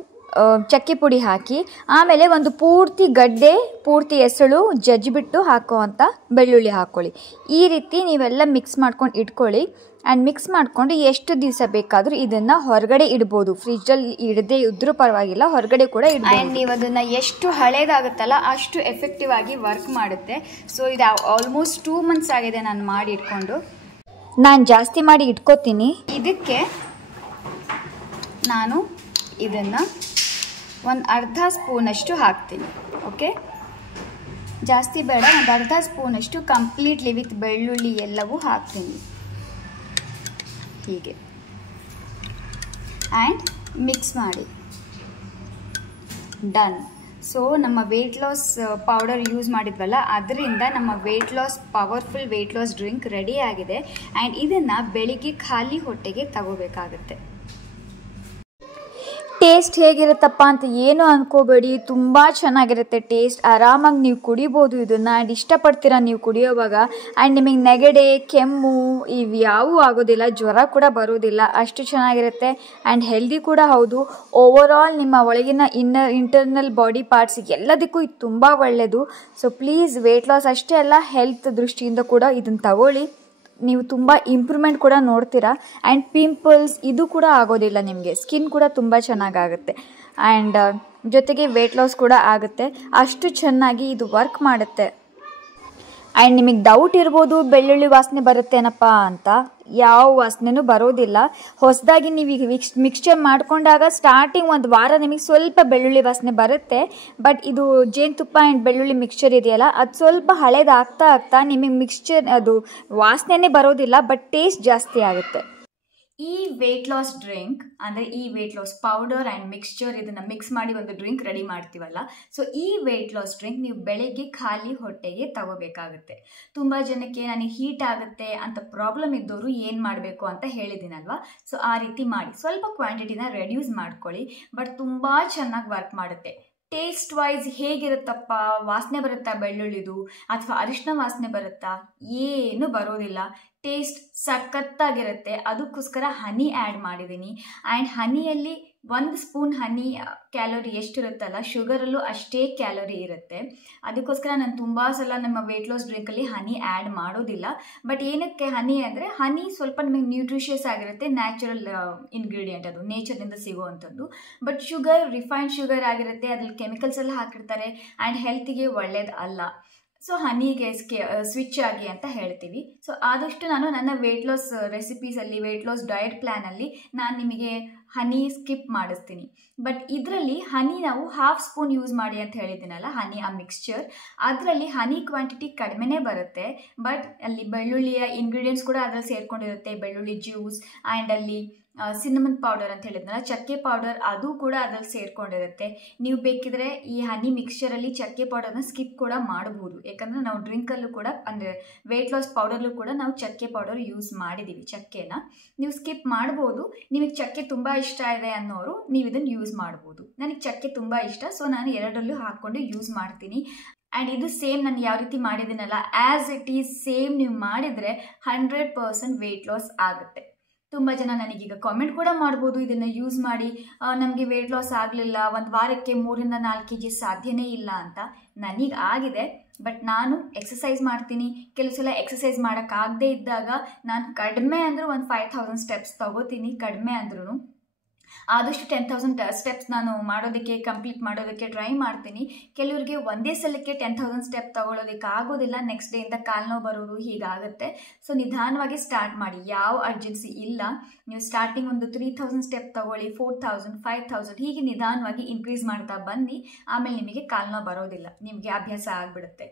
ಚಕ್ಕೆ ಪುಡಿ ಹಾಕಿ, ಆಮೇಲೆ ಒಂದು ಪೂರ್ತಿ ಎಸಳು ಜಜ್ಜಿಬಿಟ್ಟು ಹಾಕುವಂಥ ಬೆಳ್ಳುಳ್ಳಿ ಹಾಕ್ಕೊಳ್ಳಿ. ಈ ರೀತಿ ನೀವೆಲ್ಲ ಮಿಕ್ಸ್ ಮಾಡ್ಕೊಂಡು ಇಟ್ಕೊಳ್ಳಿ. ಆ್ಯಂಡ್ ಮಿಕ್ಸ್ ಮಾಡಿಕೊಂಡು ಎಷ್ಟು ದಿವಸ ಬೇಕಾದರೂ ಇದನ್ನು ಹೊರಗಡೆ ಇಡ್ಬೋದು. ಫ್ರಿಜ್ಜಲ್ಲಿ ಇಡದೇ ಇದ್ರೂ ಪರವಾಗಿಲ್ಲ, ಹೊರಗಡೆ ಕೂಡ ಇಡ್ಬೋದು. ಆ್ಯಂಡ್ ನೀವು ಅದನ್ನು ಎಷ್ಟು ಹಳೇದಾಗುತ್ತಲ್ಲ ಅಷ್ಟು ಎಫೆಕ್ಟಿವ್ ಆಗಿ ವರ್ಕ್ ಮಾಡುತ್ತೆ. ಸೊ ಇದು ಆಲ್ಮೋಸ್ಟ್ 2 ಮಂತ್ಸ್ ಆಗಿದೆ ನಾನು ಮಾಡಿ ಇಟ್ಕೊಂಡು. ನಾನು ಜಾಸ್ತಿ ಮಾಡಿ ಇಟ್ಕೋತೀನಿ. ಇದಕ್ಕೆ ನಾನು ಇದನ್ನು ಒಂದು ಅರ್ಧ ಸ್ಪೂನಷ್ಟು ಹಾಕ್ತೀನಿ. ಓಕೆ, ಜಾಸ್ತಿ ಬೇಡ, ಒಂದು ಅರ್ಧ ಸ್ಪೂನಷ್ಟು ಕಂಪ್ಲೀಟ್ಲಿ ವಿತ್ ಬೆಳ್ಳುಳ್ಳಿ ಎಲ್ಲವೂ ಹಾಕ್ತೀನಿ ಹೀಗೆ. ಆ್ಯಂಡ್ ಮಿಕ್ಸ್ ಮಾಡಿ. ಡನ್. ಸೊ ನಮ್ಮ ವೆಯ್ಟ್ ಲಾಸ್ ಪೌಡರ್ ಯೂಸ್ ಮಾಡಿದ್ವಲ್ಲ, ಅದರಿಂದ ನಮ್ಮ powerful weight loss drink ready ಆಗಿದೆ. ಆ್ಯಂಡ್ ಇದನ್ನು ಬೆಳಿಗ್ಗೆ ಖಾಲಿ ಹೊಟ್ಟೆಗೆ ತಗೋಬೇಕಾಗುತ್ತೆ. ಟೇಸ್ಟ್ ಹೇಗಿರುತ್ತಪ್ಪ ಅಂತ ಏನು ಅನ್ಕೋಬೇಡಿ, ತುಂಬ ಚೆನ್ನಾಗಿರುತ್ತೆ ಟೇಸ್ಟ್. ಆರಾಮಾಗಿ ನೀವು ಕುಡಿಬೋದು ಇದನ್ನು, ಆ್ಯಂಡ್ ಇಷ್ಟಪಡ್ತೀರಾ ನೀವು ಕುಡಿಯೋವಾಗ. ಆ್ಯಂಡ್ ನಿಮಗೆ ನೆಗಡೆ, ಕೆಮ್ಮು ಇವು ಯಾವುವೂ ಆಗೋದಿಲ್ಲ, ಜ್ವರ ಕೂಡ ಬರೋದಿಲ್ಲ, ಅಷ್ಟು ಚೆನ್ನಾಗಿರುತ್ತೆ. ಆ್ಯಂಡ್ ಹೆಲ್ದಿ ಕೂಡ ಹೌದು. ಓವರಾಲ್ ನಿಮ್ಮ ಒಳಗಿನ ಇಂಟರ್ನಲ್ ಬಾಡಿ ಪಾರ್ಟ್ಸ್ ಎಲ್ಲದಕ್ಕೂ ಇದು ತುಂಬ ಒಳ್ಳೆಯದು. ಸೊ ಪ್ಲೀಸ್ ವೆಯ್ಟ್ ಲಾಸ್ ಅಷ್ಟೇ ಅಲ್ಲ, ಹೆಲ್ತ್ ದೃಷ್ಟಿಯಿಂದ ಕೂಡ ಇದನ್ನು ತಗೊಳ್ಳಿ. ನೀವು ತುಂಬ ಇಂಪ್ರೂವ್ಮೆಂಟ್ ಕೂಡ ನೋಡ್ತೀರಾ. ಆ್ಯಂಡ್ ಪಿಂಪಲ್ಸ್ ಇದು ಕೂಡ ಆಗೋದಿಲ್ಲ ನಿಮಗೆ, ಸ್ಕಿನ್ ಕೂಡ ತುಂಬ ಚೆನ್ನಾಗಾಗುತ್ತೆ. ಆ್ಯಂಡ್ ಜೊತೆಗೆ ವೆಯ್ಟ್ ಲಾಸ್ ಕೂಡ ಆಗುತ್ತೆ, ಅಷ್ಟು ಚೆನ್ನಾಗಿ ಇದು ವರ್ಕ್ ಮಾಡುತ್ತೆ. ಆ್ಯಂಡ್ ನಿಮಗೆ ಡೌಟ್ ಇರ್ಬೋದು ಬೆಳ್ಳುಳ್ಳಿ ವಾಸನೆ ಬರುತ್ತೇನಪ್ಪ ಅಂತ. ಯಾವ ವಾಸನೆನೂ ಬರೋದಿಲ್ಲ. ಹೊಸದಾಗಿ ನೀವು ಈಗ ಮಿಕ್ಸ್ಚರ್ ಮಾಡಿಕೊಂಡಾಗ ಸ್ಟಾರ್ಟಿಂಗ್ ಒಂದು ವಾರ ನಿಮಗೆ ಸ್ವಲ್ಪ ಬೆಳ್ಳುಳ್ಳಿ ವಾಸನೆ ಬರುತ್ತೆ. ಬಟ್ ಇದು ಜೇನುತುಪ್ಪ ಆ್ಯಂಡ್ ಬೆಳ್ಳುಳ್ಳಿ ಮಿಕ್ಸ್ಚರ್ ಇದೆಯಲ್ಲ, ಅದು ಸ್ವಲ್ಪ ಹಳೇದಾಗ್ತಾ ಆಗ್ತಾ ನಿಮಗೆ ಮಿಕ್ಸ್ಚರ್ ಅದು ವಾಸನೆನೇ ಬರೋದಿಲ್ಲ, ಬಟ್ ಟೇಸ್ಟ್ ಜಾಸ್ತಿ ಆಗುತ್ತೆ. ಈ ವೆಯ್ಟ್ ಲಾಸ್ ಡ್ರಿಂಕ್ ಅಂದರೆ ಈ weight loss powder and mixture ಇದನ್ನು ಮಿಕ್ಸ್ ಮಾಡಿ ಒಂದು ಡ್ರಿಂಕ್ ರೆಡಿ ಮಾಡ್ತೀವಲ್ಲ, ಸೊ ಈ ವೆಯ್ಟ್ ಲಾಸ್ ಡ್ರಿಂಕ್ ನೀವು ಬೆಳಗ್ಗೆ ಖಾಲಿ ಹೊಟ್ಟೆಗೆ ತಗೋಬೇಕಾಗುತ್ತೆ. ತುಂಬ ಜನಕ್ಕೆ ನನಗೆ ಹೀಟ್ ಆಗುತ್ತೆ ಅಂತ ಪ್ರಾಬ್ಲಮ್ ಇದ್ದವರು ಏನು ಮಾಡಬೇಕು ಅಂತ ಹೇಳಿದ್ದೀನಲ್ವ, ಸೊ ಆ ರೀತಿ ಮಾಡಿ ಸ್ವಲ್ಪ ಕ್ವಾಂಟಿಟಿನ ರೆಡ್ಯೂಸ್ ಮಾಡ್ಕೊಳ್ಳಿ. ಬಟ್ ತುಂಬ ಚೆನ್ನಾಗಿ ವರ್ಕ್ ಮಾಡುತ್ತೆ. ಟೇಸ್ಟ್ ವೈಸ್ ಹೇಗಿರುತ್ತಪ್ಪ, ವಾಸನೆ ಬರುತ್ತಾ ಬೆಳ್ಳುಳ್ಳಿದು ಅಥವಾ ಅರಿಶಿನ ವಾಸನೆ ಬರುತ್ತಾ? ಏನು ಬರೋದಿಲ್ಲ. ಟೇಸ್ಟ್ ಸಖತ್ತಾಗಿರುತ್ತೆ. ಅದಕ್ಕೋಸ್ಕರ ಹನಿ ಆ್ಯಡ್ ಮಾಡಿದ್ದೀನಿ. ಆ್ಯಂಡ್ ಹನಿಯಲ್ಲಿ 1 ಸ್ಪೂನ್ ಹನಿ ಕ್ಯಾಲೋರಿ ಎಷ್ಟಿರುತ್ತಲ್ಲ, ಶುಗರಲ್ಲೂ ಅಷ್ಟೇ ಕ್ಯಾಲೋರಿ ಇರುತ್ತೆ. ಅದಕ್ಕೋಸ್ಕರ ನಾನು ತುಂಬ ಸಲ ನಮ್ಮ ವೆಯ್ಟ್ ಲಾಸ್ ಡ್ರಿಂಕಲ್ಲಿ ಹನಿ ಆ್ಯಡ್ ಮಾಡೋದಿಲ್ಲ. ಬಟ್ ಏನಕ್ಕೆ ಹನಿ ಅಂದರೆ, ಹನಿ ಸ್ವಲ್ಪ ನಿಮಗೆ ನ್ಯೂಟ್ರಿಷಿಯಸ್ ಆಗಿರುತ್ತೆ, ನ್ಯಾಚುರಲ್ ಇಂಗ್ರೀಡಿಯೆಂಟ್, ಅದು ನೇಚರ್ನಿಂದ ಸಿಗುವಂಥದ್ದು. ಬಟ್ ಶುಗರ್ ರಿಫೈನ್ಡ್ ಶುಗರ್ ಆಗಿರುತ್ತೆ, ಅದ್ರಲ್ಲಿ ಕೆಮಿಕಲ್ಸ್ ಎಲ್ಲ ಹಾಕಿರ್ತಾರೆ ಆ್ಯಂಡ್ ಹೆಲ್ತಿಗೆ ಒಳ್ಳೇದು ಅಲ್ಲ. ಸೊ ಹನಿಗೆ ಸ್ವಿಚ್ ಆಗಿ ಅಂತ ಹೇಳ್ತೀವಿ. ಸೊ ಆದಷ್ಟು ನಾನು ನನ್ನ ವೆಯ್ಟ್ ಲಾಸ್ ರೆಸಿಪೀಸಲ್ಲಿ, ವೆಯ್ಟ್ ಲಾಸ್ ಡಯಟ್ ಪ್ಲ್ಯಾನಲ್ಲಿ ನಾನು ನಿಮಗೆ ಹನಿ ಸ್ಕಿಪ್ ಮಾಡಿಸ್ತೀನಿ. ಬಟ್ ಇದರಲ್ಲಿ ಹನಿ ನಾವು 1/2 ಸ್ಪೂನ್ ಯೂಸ್ ಮಾಡಿ ಅಂತ ಹೇಳಿದ್ದೀನಲ್ಲ, ಹನಿ ಆ ಮಿಕ್ಸ್ಚರ್, ಅದರಲ್ಲಿ ಹನಿ ಕ್ವಾಂಟಿಟಿ ಕಡಿಮೆನೇ ಬರುತ್ತೆ. ಬಟ್ ಅಲ್ಲಿ ಬೆಳ್ಳುಳ್ಳಿಯ ಇಂಗ್ರೀಡಿಯೆಂಟ್ಸ್ ಕೂಡ ಅದರಲ್ಲಿ ಸೇರ್ಕೊಂಡಿರುತ್ತೆ. ಬೆಳ್ಳುಳ್ಳಿ ಜ್ಯೂಸ್ ಆ್ಯಂಡ್ ಅಲ್ಲಿ ಸಿನ್ನಮನ್ ಪೌಡರ್ ಅಂತ ಹೇಳಿದ್ನಲ್ಲ, ಚಕ್ಕೆ ಪೌಡರ್, ಅದು ಕೂಡ ಅದರಲ್ಲಿ ಸೇರ್ಕೊಂಡಿರುತ್ತೆ. ನೀವು ಬೇಕಿದ್ರೆ ಈ ಹನಿ ಮಿಕ್ಸ್ಚರಲ್ಲಿ ಚಕ್ಕೆ ಪೌಡರ್ನ ಸ್ಕಿಪ್ ಕೂಡ ಮಾಡಬಹುದು. ಯಾಕಂದರೆ ನಾವು ಡ್ರಿಂಕಲ್ಲೂ ಕೂಡ, ಅಂದರೆ ವೆಯ್ಟ್ ಲಾಸ್ ಪೌಡರ್ಲು ಕೂಡ ನಾವು ಚಕ್ಕೆ ಪೌಡರ್ ಯೂಸ್ ಮಾಡಿದ್ದೀವಿ. ಚಕ್ಕೆನ ನೀವು ಸ್ಕಿಪ್ ಮಾಡ್ಬೋದು. ನಿಮಗೆ ಚಕ್ಕೆ ತುಂಬ ಇಷ್ಟ ಇದೆ ಅನ್ನೋರು ನೀವು ಇದನ್ನು ಯೂಸ್ ಮಾಡ್ಬೋದು. ನನಗೆ ಚಕ್ಕೆ ತುಂಬ ಇಷ್ಟ, ಸೊ ನಾನು ಎರಡರಲ್ಲೂ ಹಾಕ್ಕೊಂಡು ಯೂಸ್ ಮಾಡ್ತೀನಿ. ಆ್ಯಂಡ್ ಇದು ಸೇಮ್ ನಾನು ಯಾವ ರೀತಿ ಮಾಡಿದ್ದೀನಲ್ಲ, ಆ್ಯಸ್ ಇಟ್ ಈಸ್ ಸೇಮ್ ನೀವು ಮಾಡಿದರೆ 100% ವೆಯ್ಟ್ ಲಾಸ್ ಆಗುತ್ತೆ. ತುಂಬ ಜನ ನನಗೀಗ ಕಾಮೆಂಟ್ ಕೂಡ ಮಾಡ್ಬೋದು, ಇದನ್ನು ಯೂಸ್ ಮಾಡಿ ನಮಗೆ ವೆಯ್ಟ್ ಲಾಸ್ ಆಗಲಿಲ್ಲ, ಒಂದು ವಾರಕ್ಕೆ 3-4 kg ಸಾಧ್ಯನೇ ಇಲ್ಲ ಅಂತ. ನನಗೆ ಆಗಿದೆ. ಬಟ್ ನಾನು ಎಕ್ಸಸೈಸ್ ಮಾಡ್ತೀನಿ. ಕೆಲವು ಸಲ ಎಕ್ಸಸೈಸ್ ಮಾಡೋಕ್ಕಾಗದೇ ಇದ್ದಾಗ ನಾನು ಕಡಿಮೆ ಅಂದರೂ ಒಂದು 5000 ಸ್ಟೆಪ್ಸ್ ತಗೋತೀನಿ. ಕಡಿಮೆ ಅಂದ್ರೂ ಆದಷ್ಟು 10,000 ಸ್ಟೆಪ್ಸ್ ನಾನು ಕಂಪ್ಲೀಟ್ ಮಾಡೋದಕ್ಕೆ ಟ್ರೈ ಮಾಡ್ತೀನಿ. ಕೆಲವರಿಗೆ ಒಂದೇ ಸಲಕ್ಕೆ 10,000 ಸ್ಟೆಪ್ ತಗೊಳ್ಳೋದಕ್ಕೆ ಆಗೋದಿಲ್ಲ, ನೆಕ್ಸ್ಟ್ ಡೇಯಿಂದ ಕಾಲು ನೋವು ಬರೋದು ಹೀಗಾಗುತ್ತೆ. ಸೊ ನಿಧಾನವಾಗಿ ಸ್ಟಾರ್ಟ್ ಮಾಡಿ, ಯಾವ ಅರ್ಜೆನ್ಸಿ ಇಲ್ಲ. ನೀವು ಸ್ಟಾರ್ಟಿಂಗ್ ಒಂದು 3,000 ಸ್ಟೆಪ್ ತಗೊಳ್ಳಿ, 4,000, 5,000 ಹೀಗೆ ನಿಧಾನವಾಗಿ ಇನ್ಕ್ರೀಸ್ ಮಾಡ್ತಾ ಬನ್ನಿ. ಆಮೇಲೆ ನಿಮಗೆ ಕಾಲು ನೋವು ಬರೋದಿಲ್ಲ, ನಿಮಗೆ ಅಭ್ಯಾಸ ಆಗಿಬಿಡುತ್ತೆ.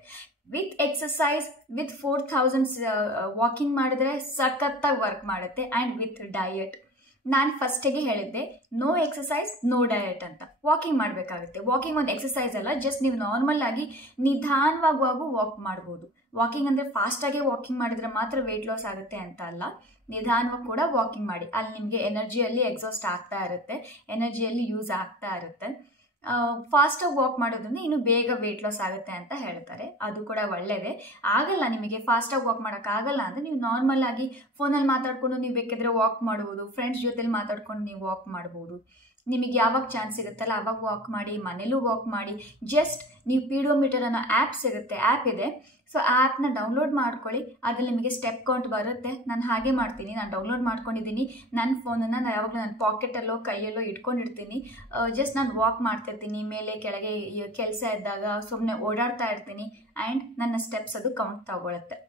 ವಿತ್ ಎಕ್ಸಸೈಸ್, ವಿತ್ 4,000 ವಾಕಿಂಗ್ ಮಾಡಿದ್ರೆ ಸಖತ್ತಾಗಿ ವರ್ಕ್ ಮಾಡುತ್ತೆ. ಆ್ಯಂಡ್ ವಿತ್ ಡಯಟ್, ನಾನು ಫಸ್ಟಿಗೆ ಹೇಳಿದ್ದೆ ನೋ ಎಕ್ಸಸೈಸ್ ನೋ ಡಯಟ್ ಅಂತ. ವಾಕಿಂಗ್ ಮಾಡಬೇಕಾಗುತ್ತೆ. ವಾಕಿಂಗ್ ಒಂದು ಎಕ್ಸಸೈಸ್ ಅಲ್ಲ, ಜಸ್ಟ್ ನೀವು ನಾರ್ಮಲ್ ಆಗಿ ನಿಧಾನವಾಗುವಾಗೂ ವಾಕ್ ಮಾಡ್ಬೋದು. ವಾಕಿಂಗ್ ಅಂದರೆ ಫಾಸ್ಟಾಗಿ ವಾಕಿಂಗ್ ಮಾಡಿದ್ರೆ ಮಾತ್ರ ವೆಯ್ಟ್ ಲಾಸ್ ಆಗುತ್ತೆ ಅಂತ ಅಲ್ಲ, ನಿಧಾನವಾಗಿ ಕೂಡ ವಾಕಿಂಗ್ ಮಾಡಿ. ಅಲ್ಲಿ ನಿಮಗೆ ಎನರ್ಜಿಯಲ್ಲಿ ಎಕ್ಸಾಸ್ಟ್ ಆಗ್ತಾ ಇರುತ್ತೆ, ಎನರ್ಜಿಯಲ್ಲಿ ಯೂಸ್ ಆಗ್ತಾ ಇರುತ್ತೆ. ಫಾಸ್ಟಾಗಿ ವಾಕ್ ಮಾಡೋದ್ರಿಂದ ಇನ್ನೂ ಬೇಗ ವೆಯ್ಟ್ ಲಾಸ್ ಆಗುತ್ತೆ ಅಂತ ಹೇಳ್ತಾರೆ. ಅದು ಕೂಡ ಒಳ್ಳೆಯದೇ. ಆಗಲ್ಲ ನಿಮಗೆ ಫಾಸ್ಟಾಗಿ ವಾಕ್ ಮಾಡೋಕ್ಕಾಗಲ್ಲ ಅಂದರೆ ನೀವು ನಾರ್ಮಲ್ ಆಗಿ ಫೋನಲ್ಲಿ ಮಾತಾಡಿಕೊಂಡು ನೀವು ಬೇಕಿದ್ರೆ ವಾಕ್ ಮಾಡ್ಬೋದು. ಫ್ರೆಂಡ್ಸ್ ಜೊತೆಲಿ ಮಾತಾಡ್ಕೊಂಡು ನೀವು ವಾಕ್ ಮಾಡ್ಬೋದು. ನಿಮಗೆ ಯಾವಾಗ ಚಾನ್ಸ್ ಸಿಗುತ್ತಲ್ಲ ಆವಾಗ ವಾಕ್ ಮಾಡಿ, ಮನೇಲೂ ವಾಕ್ ಮಾಡಿ. ಜಸ್ಟ್ ನೀವು ಪೀಡೋಮೀಟರ್ ಅನ್ನೋ ಆ್ಯಪ್ ಸಿಗುತ್ತೆ, ಆ್ಯಪ್ ಇದೆ. ಸೊ ಆ ಆ್ಯಪ್ನ ಡೌನ್ಲೋಡ್ ಮಾಡ್ಕೊಳ್ಳಿ, ಅದ್ರಲ್ಲಿ ನಿಮಗೆ ಸ್ಟೆಪ್ ಕೌಂಟ್ ಬರುತ್ತೆ. ನಾನು ಹಾಗೆ ಮಾಡ್ತೀನಿ, ನಾನು ಡೌನ್ಲೋಡ್ ಮಾಡ್ಕೊಂಡಿದ್ದೀನಿ. ನನ್ನ ಫೋನನ್ನು ನಾನು ಯಾವಾಗಲೂ ನನ್ನ ಪಾಕೆಟಲ್ಲೋ ಕೈಯಲ್ಲೋ ಇಟ್ಕೊಂಡಿರ್ತೀನಿ. ಜಸ್ಟ್ ನಾನು ವಾಕ್ ಮಾಡ್ತಿರ್ತೀನಿ, ಮೇಲೆ ಕೆಳಗೆ ಕೆಲಸ ಇದ್ದಾಗ ಸುಮ್ಮನೆ ಓಡಾಡ್ತಾ ಇರ್ತೀನಿ. ಆ್ಯಂಡ್ ನನ್ನ ಸ್ಟೆಪ್ಸ್ ಅದು ಕೌಂಟ್ ತಗೊಳುತ್ತೆ.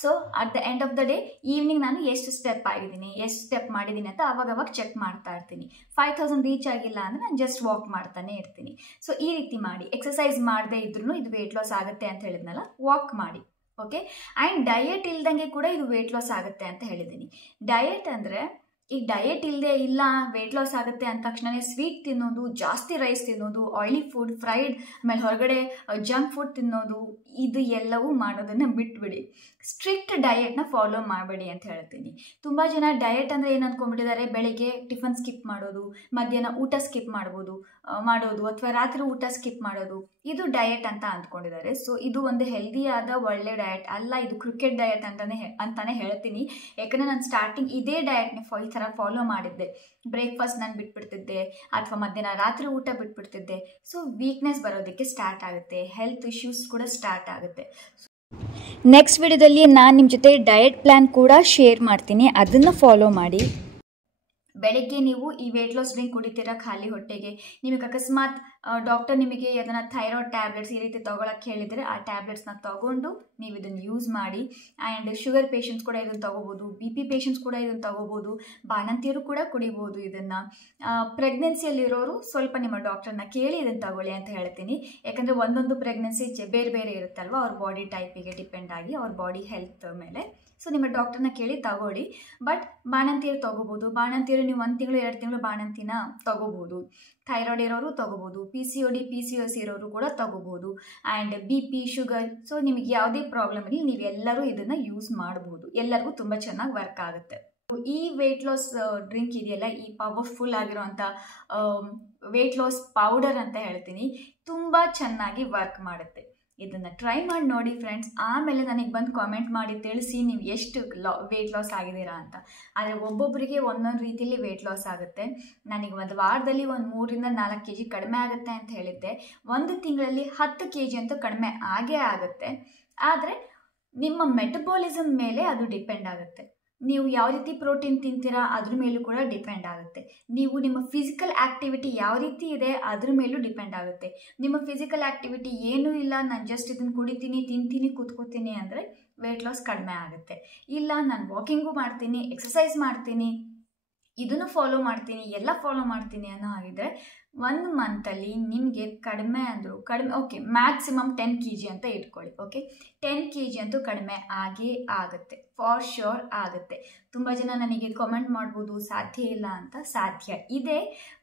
So at the end of the day evening ನಾನು ಎಷ್ಟು ಸ್ಟೆಪ್ ಆಗಿದ್ದೀನಿ, ಎಷ್ಟು ಸ್ಟೆಪ್ ಮಾಡಿದ್ದೀನಿ ಅಂತ ಅವಾಗವಾಗ ಚೆಕ್ ಮಾಡ್ತಾ ಇರ್ತೀನಿ. 5,000 ರೀಚ್ ಆಗಿಲ್ಲ ಅಂದರೆ ನಾನು ಜಸ್ಟ್ ವಾಕ್ ಮಾಡ್ತಾನೆ ಇರ್ತೀನಿ. ಸೊ ಈ ರೀತಿ ಮಾಡಿ. ಎಕ್ಸಸೈಸ್ ಮಾಡದೇ ಇದ್ರೂ ಇದು ವೆಯ್ಟ್ ಲಾಸ್ ಆಗುತ್ತೆ ಅಂತ ಹೇಳಿದ್ನಲ್ಲ, ವಾಕ್ ಮಾಡಿ. ಓಕೆ. ಆ್ಯಂಡ್ ಡಯಟ್ ಇಲ್ದಂಗೆ ಕೂಡ ಇದು ವೆಯ್ಟ್ ಲಾಸ್ ಆಗುತ್ತೆ ಅಂತ ಹೇಳಿದ್ದೀನಿ. ಡಯಟ್ ಅಂದರೆ ಈಗ ಡಯೆಟ್ ಇಲ್ಲದೆ ಇಲ್ಲ ವೆಯ್ಟ್ ಲಾಸ್ ಆಗುತ್ತೆ ಅಂದ ತಕ್ಷಣವೇ ಸ್ವೀಟ್ ತಿನ್ನೋದು, ಜಾಸ್ತಿ ರೈಸ್ ತಿನ್ನೋದು, ಆಯಿಲಿ ಫುಡ್, ಫ್ರೈಡ್, ಆಮೇಲೆ ಹೊರಗಡೆ ಜಂಕ್ ಫುಡ್ ತಿನ್ನೋದು, ಇದು ಎಲ್ಲವೂ ಮಾಡೋದನ್ನು ಬಿಟ್ಬಿಡಿ. ಸ್ಟ್ರಿಕ್ಟ್ ಡಯೆಟ್ನ ಫಾಲೋ ಮಾಡಬೇಡಿ ಅಂತ ಹೇಳ್ತೀನಿ. ತುಂಬ ಜನ ಡಯೆಟ್ ಅಂದರೆ ಏನು ಅಂದ್ಕೊಂಡ್ಬಿಟ್ಟಿದ್ದಾರೆ, ಬೆಳಿಗ್ಗೆ ಟಿಫನ್ ಸ್ಕಿಪ್ ಮಾಡೋದು, ಮಧ್ಯಾಹ್ನ ಊಟ ಸ್ಕಿಪ್ ಮಾಡೋದು ಅಥವಾ ರಾತ್ರಿ ಊಟ ಸ್ಕಿಪ್ ಮಾಡೋದು, ಇದು ಡಯೆಟ್ ಅಂತ ಅಂದ್ಕೊಂಡಿದ್ದಾರೆ. ಸೊ ಇದು ಒಂದು ಹೆಲ್ದಿಯಾದ ಒಳ್ಳೆ ಡಯಟ್ ಅಲ್ಲ, ಇದು ಕ್ರಿಕೆಟ್ ಡಯಟ್ ಅಂತಾನೆ ಹೇಳ್ತೀನಿ. ಯಾಕಂದರೆ ನಾನು ಸ್ಟಾರ್ಟಿಂಗ್ ಇದೇ ಡಯಟ್ನ ಈ ಥರ ಫಾಲೋ ಮಾಡಿದ್ದೆ. ಬ್ರೇಕ್ಫಾಸ್ಟ್ ನಾನು ಬಿಟ್ಬಿಡ್ತಿದ್ದೆ ಅಥವಾ ಮಧ್ಯಾಹ್ನ ರಾತ್ರಿ ಊಟ ಬಿಟ್ಬಿಡ್ತಿದ್ದೆ. ಸೊ ವೀಕ್ನೆಸ್ ಬರೋದಕ್ಕೆ ಸ್ಟಾರ್ಟ್ ಆಗುತ್ತೆ, ಹೆಲ್ತ್ ಇಶ್ಯೂಸ್ ಕೂಡ ಸ್ಟಾರ್ಟ್ ಆಗುತ್ತೆ. ನೆಕ್ಸ್ಟ್ ವಿಡಿಯೋದಲ್ಲಿ ನಾನು ನಿಮ್ಮ ಜೊತೆ ಡಯಟ್ ಪ್ಲ್ಯಾನ್ ಕೂಡ ಶೇರ್ ಮಾಡ್ತೀನಿ, ಅದನ್ನು ಫಾಲೋ ಮಾಡಿ. ಬೆಳಗ್ಗೆ ನೀವು ಈ ವೆಯ್ಟ್ ಲಾಸ್ ಡ್ರಿಂಕ್ ಕುಡಿತೀರಾ ಖಾಲಿ ಹೊಟ್ಟೆಗೆ, ನಿಮಗೆ ಅಕಸ್ಮಾತ್ ಡಾಕ್ಟರ್ ನಿಮಗೆ ಅದನ್ನು ಥೈರಾಯ್ಡ್ ಟ್ಯಾಬ್ಲೆಟ್ಸ್ ಈ ರೀತಿ ತೊಗೊಳಕ್ಕೆ ಹೇಳಿದರೆ ಆ ಟ್ಯಾಬ್ಲೆಟ್ಸ್ನ ತೊಗೊಂಡು ನೀವು ಇದನ್ನು ಯೂಸ್ ಮಾಡಿ. ಆ್ಯಂಡ್ ಶುಗರ್ ಪೇಷಂಟ್ಸ್ ಕೂಡ ಇದನ್ನು ತೊಗೋಬೋದು, BP ಪೇಷಂಟ್ಸ್ ಕೂಡ ಇದನ್ನು ತೊಗೋಬೋದು, ಬಾಣಂತಿಯರು ಕೂಡ ಕುಡಿಬೋದು ಇದನ್ನು. ಪ್ರೆಗ್ನೆನ್ಸಿಯಲ್ಲಿರೋರು ಸ್ವಲ್ಪ ನಿಮ್ಮ ಡಾಕ್ಟರ್ನ ಕೇಳಿ ಇದನ್ನು ತಗೊಳ್ಳಿ ಅಂತ ಹೇಳ್ತೀನಿ. ಯಾಕಂದರೆ ಒಂದೊಂದು ಪ್ರೆಗ್ನೆನ್ಸಿ ಬೇರೆ ಬೇರೆ ಇರುತ್ತಲ್ವ, ಅವ್ರ ಬಾಡಿ ಟೈಪಿಗೆ ಡಿಪೆಂಡ್ ಆಗಿ ಅವ್ರ ಬಾಡಿ ಹೆಲ್ತ್ ಮೇಲೆ. ಸೊ ನಿಮ್ಮ ಡಾಕ್ಟರ್ನ ಕೇಳಿ ತಗೊಳ್ಳಿ. ಬಟ್ ಬಾಣಂತಿಯರು ತೊಗೋಬೋದು, ಬಾಣಂತಿಯರು ನೀವು 1 ತಿಂಗಳು 2 ತಿಂಗಳು ಬಾಣಂತಿನ ತೊಗೋಬೋದು. ಥೈರಾಯ್ಡ್ ಇರೋರು ತೊಗೋಬೋದು, PCOD PCOS ಇರೋರು ಕೂಡ ತೊಗೋಬೋದು. ಆ್ಯಂಡ್ BP ಶುಗರ್, ಸೊ ನಿಮಗೆ ಯಾವುದೇ ಪ್ರಾಬ್ಲಮ್ ಇರಲಿ ನೀವೆಲ್ಲರೂ ಇದನ್ನು ಯೂಸ್ ಮಾಡ್ಬೋದು, ಎಲ್ಲರಿಗೂ ತುಂಬ ಚೆನ್ನಾಗಿ ವರ್ಕ್ ಆಗುತ್ತೆ. ಈ ವೆಯ್ಟ್ ಲಾಸ್ ಡ್ರಿಂಕ್ ಇದೆಯಲ್ಲ, ಈ ಪವರ್ಫುಲ್ ಆಗಿರೋಂಥ ವೆಯ್ಟ್ ಲಾಸ್ ಪೌಡರ್ ಅಂತ ಹೇಳ್ತೀನಿ, ತುಂಬ ಚೆನ್ನಾಗಿ ವರ್ಕ್ ಮಾಡುತ್ತೆ. ಇದನ್ನು ಟ್ರೈ ಮಾಡಿ ನೋಡಿ ಫ್ರೆಂಡ್ಸ್. ಆಮೇಲೆ ನನಗೆ ಬಂದು ಕಾಮೆಂಟ್ ಮಾಡಿ ತಿಳಿಸಿ ನೀವು ಎಷ್ಟು ವೆಯ್ಟ್ ಲಾಸ್ ಆಗಿದ್ದೀರಾ ಅಂತ. ಆದರೆ ಒಬ್ಬೊಬ್ಬರಿಗೆ ಒಂದೊಂದು ರೀತಿಯಲ್ಲಿ ವೆಯ್ಟ್ ಲಾಸ್ ಆಗುತ್ತೆ. ನನಗೆ ಒಂದು ವಾರದಲ್ಲಿ 3 ರಿಂದ 4 kg ಕಡಿಮೆ ಆಗುತ್ತೆ ಅಂತ ಹೇಳಿದ್ದೆ. 1 ತಿಂಗಳಲ್ಲಿ 10 kg ಅಂತೂ ಕಡಿಮೆ ಆಗೇ ಆಗುತ್ತೆ. ಆದರೆ ನಿಮ್ಮ ಮೆಟಬಾಲಿಸಮ್ ಮೇಲೆ ಅದು ಡಿಪೆಂಡ್ ಆಗುತ್ತೆ. ನೀವು ಯಾವ ರೀತಿ ಪ್ರೋಟೀನ್ ತಿಂತೀರಾ ಅದ್ರ ಮೇಲೂ ಕೂಡ ಡಿಪೆಂಡ್ ಆಗುತ್ತೆ. ನೀವು ನಿಮ್ಮ ಫಿಸಿಕಲ್ ಆ್ಯಕ್ಟಿವಿಟಿ ಯಾವ ರೀತಿ ಇದೆ ಅದ್ರ ಮೇಲೂ ಡಿಪೆಂಡ್ ಆಗುತ್ತೆ. ನಿಮ್ಮ ಫಿಸಿಕಲ್ ಆ್ಯಕ್ಟಿವಿಟಿ ಏನೂ ಇಲ್ಲ, ನಾನು ಜಸ್ಟ್ ಇದನ್ನು ಕುಡಿತೀನಿ, ತಿಂತೀನಿ, ಕೂತ್ಕೋತೀನಿ ಅಂದರೆ ವೆಯ್ಟ್ ಲಾಸ್ ಕಡಿಮೆ ಆಗುತ್ತೆ. ಇಲ್ಲ ನಾನು ವಾಕಿಂಗು ಮಾಡ್ತೀನಿ, ಎಕ್ಸಸೈಸ್ ಮಾಡ್ತೀನಿ, ಇದನ್ನು ಫಾಲೋ ಮಾಡ್ತೀನಿ, ಎಲ್ಲ ಫಾಲೋ ಮಾಡ್ತೀನಿ ಅನ್ನೋ ಹಾಗಿದ್ರೆ 1 ಮಂತಲ್ಲಿ ನಿಮಗೆ ಕಡಿಮೆ ಓಕೆ ಮ್ಯಾಕ್ಸಿಮಮ್ 10 kg ಅಂತ ಇಟ್ಕೊಳ್ಳಿ. ಓಕೆ 10 kg ಅಂತೂ ಕಡಿಮೆ ಆಗೇ ಆಗುತ್ತೆ, ಫಾರ್ ಶ್ಯೂರ್ ಆಗುತ್ತೆ. ತುಂಬ ಜನ ನನಗೆ ಕಾಮೆಂಟ್ ಮಾಡ್ಬೋದು ಸಾಧ್ಯ ಇಲ್ಲ ಅಂತ. ಸಾಧ್ಯ ಇದೆ,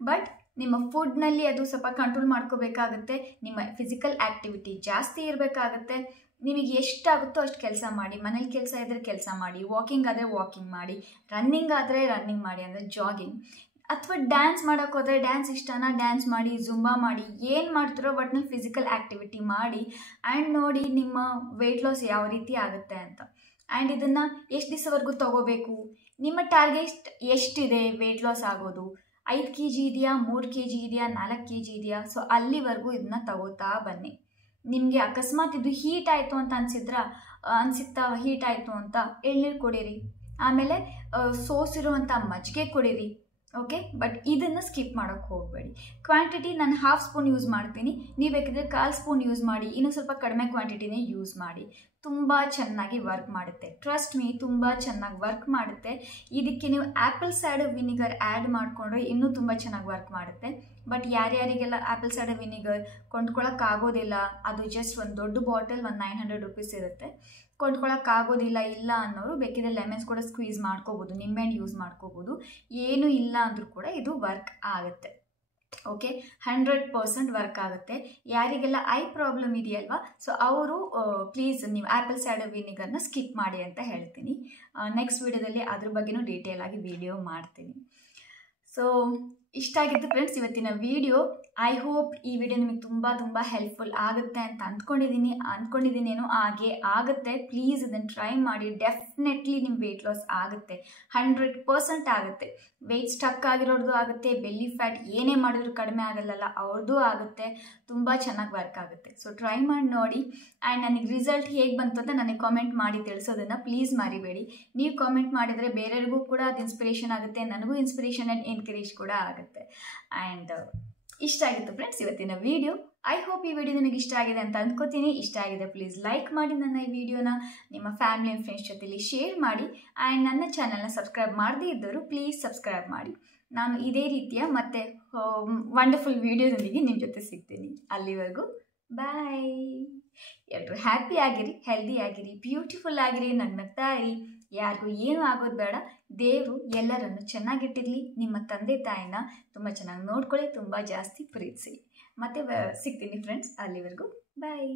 ಬಟ್ ನಿಮ್ಮ ಫುಡ್ನಲ್ಲಿ ಅದು ಸ್ವಲ್ಪ ಕಂಟ್ರೋಲ್ ಮಾಡ್ಕೋಬೇಕಾಗುತ್ತೆ. ನಿಮ್ಮ ಫಿಸಿಕಲ್ ಆ್ಯಕ್ಟಿವಿಟಿ ಜಾಸ್ತಿ ಇರಬೇಕಾಗುತ್ತೆ. ನಿಮಗೆ ಎಷ್ಟಾಗುತ್ತೋ ಅಷ್ಟು ಕೆಲಸ ಮಾಡಿ. ಮನೇಲಿ ಕೆಲಸ ಇದ್ದರೆ ಕೆಲಸ ಮಾಡಿ, ವಾಕಿಂಗ್ ಆದರೆ ವಾಕಿಂಗ್ ಮಾಡಿ, ರನ್ನಿಂಗ್ ಆದರೆ ರನ್ನಿಂಗ್ ಮಾಡಿ, ಅಂದರೆ ಜಾಗಿಂಗ್. ಅಥವಾ ಡ್ಯಾನ್ಸ್ ಮಾಡೋಕ್ಕೆ ಹೋದರೆ ಡ್ಯಾನ್ಸ್ ಇಷ್ಟನಾ ಡ್ಯಾನ್ಸ್ ಮಾಡಿ, ಜುಂಬಾ ಮಾಡಿ, ಏನು ಮಾಡ್ತಿರೋ ಒಟ್ನಲ್ಲಿ ಫಿಸಿಕಲ್ ಆ್ಯಕ್ಟಿವಿಟಿ ಮಾಡಿ. ಆ್ಯಂಡ್ ನೋಡಿ ನಿಮ್ಮ ವೆಯ್ಟ್ ಲಾಸ್ ಯಾವ ರೀತಿ ಆಗುತ್ತೆ ಅಂತ. ಆ್ಯಂಡ್ ಇದನ್ನು ಎಷ್ಟು ದಿವಸವರೆಗೂ ತೊಗೋಬೇಕು, ನಿಮ್ಮ ಟಾರ್ಗೆಟ್ ಎಷ್ಟಿದೆ ವೆಯ್ಟ್ ಲಾಸ್ ಆಗೋದು, 5 kg ಇದೆಯಾ, 3 kg ಇದೆಯಾ, 4 kg ಇದೆಯಾ. ಸೊ ಅಲ್ಲಿವರೆಗೂ ಇದನ್ನ ತಗೋತಾ ಬನ್ನಿ. ನಿಮಗೆ ಅಕಸ್ಮಾತ್ ಇದು ಹೀಟ್ ಆಯಿತು ಅಂತ ಅನಿಸುತ್ತಾ ಹೀಟ್ ಆಯಿತು ಅಂತ ಎಳ್ನೀರು ಕುಡೀರಿ. ಆಮೇಲೆ ಸೋಸಿರುವಂಥ ಮಜ್ಜಿಗೆ ಕುಡೀರಿ. ಓಕೆ, ಬಟ್ ಇದನ್ನು ಸ್ಕಿಪ್ ಮಾಡೋಕ್ಕೆ ಹೋಗಬೇಡಿ. ಕ್ವಾಂಟಿಟಿ ನಾನು 1/2 ಸ್ಪೂನ್ ಯೂಸ್ ಮಾಡ್ತೀನಿ, ನೀವು ಬೇಕಿದ್ರೆ 1/4 ಸ್ಪೂನ್ ಯೂಸ್ ಮಾಡಿ, ಇನ್ನೂ ಸ್ವಲ್ಪ ಕಡಿಮೆ ಕ್ವಾಂಟಿಟಿನೇ ಯೂಸ್ ಮಾಡಿ. ತುಂಬ ಚೆನ್ನಾಗಿ ವರ್ಕ್ ಮಾಡುತ್ತೆ, ಟ್ರಸ್ಟ್ ಮೀ, ತುಂಬ ಚೆನ್ನಾಗಿ ವರ್ಕ್ ಮಾಡುತ್ತೆ. ಇದಕ್ಕೆ ನೀವು ಆ್ಯಪಲ್ ಸೈಡರ್ ವಿನಿಗರ್ ಆ್ಯಡ್ ಮಾಡಿಕೊಂಡ್ರೆ ಇನ್ನೂ ತುಂಬ ಚೆನ್ನಾಗಿ ವರ್ಕ್ ಮಾಡುತ್ತೆ. ಬಟ್ ಯಾರ್ಯಾರಿಗೆಲ್ಲ ಆ್ಯಪಲ್ ಸೈಡರ್ ವಿನಿಗರ್ ಕೊಂಡ್ಕೊಳ್ಳೋಕ್ಕಾಗೋದಿಲ್ಲ, ಅದು ಜಸ್ಟ್ ಒಂದು ದೊಡ್ಡ ಬಾಟಲ್ ಒಂದು 900 ರೂಪೀಸ್ ಇರುತ್ತೆ, ಕೊಂಡ್ಕೊಳ್ಳೋಕ್ಕಾಗೋದಿಲ್ಲ ಇಲ್ಲ ಅನ್ನೋರು ಬೇಕಿದ್ರೆ ಲೆಮನ್ಸ್ ಕೂಡ ಸ್ಕ್ವೀಸ್ ಮಾಡ್ಕೋಬೋದು, ನಿಂಬೆಹಣ್ಣು ಯೂಸ್ ಮಾಡ್ಕೋಬೋದು. ಏನೂ ಇಲ್ಲ ಅಂದರೂ ಕೂಡ ಇದು ವರ್ಕ್ ಆಗುತ್ತೆ. ಓಕೆ, 100% ವರ್ಕ್ ಆಗುತ್ತೆ. ಯಾರಿಗೆಲ್ಲ ಐ ಪ್ರಾಬ್ಲಮ್ ಇದೆಯಲ್ವಾ, ಸೊ ಅವರು ಪ್ಲೀಸ್ ನೀವು ಆ್ಯಪಲ್ ಸೈಡರ್ ವಿನಿಗರ್ನ ಸ್ಕಿಪ್ ಮಾಡಿ ಅಂತ ಹೇಳ್ತೀನಿ. ನೆಕ್ಸ್ಟ್ ವಿಡಿಯೋದಲ್ಲಿ ಅದ್ರ ಬಗ್ಗೆನೂ ಡೀಟೇಲ್ ಆಗಿ ವಿಡಿಯೋ ಮಾಡ್ತೀನಿ. ಸೊ ಇಷ್ಟ ಆಗಿತ್ತು ಫ್ರೆಂಡ್ಸ್ ಇವತ್ತಿನ ವಿಡಿಯೋ. ಐ ಹೋಪ್ ಈ ವಿಡಿಯೋ ನಿಮಗೆ ತುಂಬ ಹೆಲ್ಪ್ಫುಲ್ ಆಗುತ್ತೆ ಅಂತ ಅಂದ್ಕೊಂಡಿದ್ದೀನೇನೋ ಹಾಗೆ ಆಗುತ್ತೆ. ಪ್ಲೀಸ್ ಇದನ್ನು ಟ್ರೈ ಮಾಡಿ, ಡೆಫಿನೆಟ್ಲಿ ನಿಮ್ಮ ವೆಯ್ಟ್ ಲಾಸ್ ಆಗುತ್ತೆ, 100% ಆಗುತ್ತೆ. ವೆಯ್ಟ್ ಸ್ಟಕ್ ಆಗಿರೋದು ಆಗುತ್ತೆ, ಬೆಲ್ಲಿ ಫ್ಯಾಟ್ ಏನೇ ಮಾಡಿದ್ರು ಕಡಿಮೆ ಆಗಲ್ಲ ಅವ್ರದ್ದು ಆಗುತ್ತೆ, ತುಂಬ ಚೆನ್ನಾಗಿ ವರ್ಕ್ ಆಗುತ್ತೆ. ಸೊ ಟ್ರೈ ಮಾಡಿ ನೋಡಿ. ಆ್ಯಂಡ್ ನನಗೆ ರಿಸಲ್ಟ್ ಹೇಗೆ ಬಂತು ಅಂತ ನನಗೆ ಕಾಮೆಂಟ್ ಮಾಡಿ ತಿಳಿಸೋದನ್ನು ಪ್ಲೀಸ್ ಮರಿಬೇಡಿ. ನೀವು ಕಾಮೆಂಟ್ ಮಾಡಿದರೆ ಬೇರೆಯವ್ರಿಗೂ ಕೂಡ ಅದು ಇನ್ಸ್ಪಿರೇಷನ್ ಆಗುತ್ತೆ, ನನಗೂ ಇನ್ಸ್ಪಿರೇಷನ್ ಆ್ಯಂಡ್ ಎನ್ಕರೇಜ್ ಕೂಡ ಆಗುತ್ತೆ. ಆ್ಯಂಡ್ ಇಷ್ಟ ಆಗಿತ್ತು ಫ್ರೆಂಡ್ಸ್ ಇವತ್ತಿನ ವಿಡಿಯೋ. ಐ ಹೋಪ್ ಈ ವಿಡಿಯೋ ನಿಮಗೆ ಇಷ್ಟ ಆಗಿದೆ ಅಂತ ಅಂದ್ಕೋತೀನಿ. ಇಷ್ಟ ಆಗಿದೆ ಪ್ಲೀಸ್ ಲೈಕ್ ಮಾಡಿ, ನನ್ನ ಈ ವಿಡಿಯೋನ ನಿಮ್ಮ ಫ್ಯಾಮಿಲಿ ಆ್ಯಂಡ್ ಫ್ರೆಂಡ್ಸ್ ಜೊತೆಲಿ ಶೇರ್ ಮಾಡಿ. ಆ್ಯಂಡ್ ನನ್ನ ಚಾನಲ್ನ ಸಬ್ಸ್ಕ್ರೈಬ್ ಮಾಡದೇ ಇದ್ದವರು ಪ್ಲೀಸ್ ಸಬ್ಸ್ಕ್ರೈಬ್ ಮಾಡಿ. ನಾನು ಇದೇ ರೀತಿಯ ಮತ್ತೆ ವಂಡರ್ಫುಲ್ ವಿಡಿಯೋದೊಂದಿಗೆ ನಿಮ್ಮ ಜೊತೆ ಸಿಗ್ತೀನಿ. ಅಲ್ಲಿವರೆಗೂ ಬಾಯ್. ಎಲ್ಲರೂ ಹ್ಯಾಪಿ ಆಗಿರಿ, ಹೆಲ್ದಿ ಆಗಿರಿ, ಬ್ಯೂಟಿಫುಲ್ ಆಗಿರಿ, ನಗ್ನಗ್ತಾ ಇರಿ. ಯಾರಿಗೂ ಏನೂ ಆಗೋದು ಬೇಡ. ದೇವರು ಎಲ್ಲರನ್ನು ಚೆನ್ನಾಗಿಟ್ಟಿರಲಿ. ನಿಮ್ಮ ತಂದೆ ತಾಯಿನ ತುಂಬ ಚೆನ್ನಾಗಿ ನೋಡ್ಕೊಳ್ಳಿ, ತುಂಬ ಜಾಸ್ತಿ ಪ್ರೀತಿಸಿ. ಮತ್ತೆ ಸಿಗ್ತೀನಿ ಫ್ರೆಂಡ್ಸ್, ಅಲ್ಲಿವರೆಗೂ ಬಾಯ್.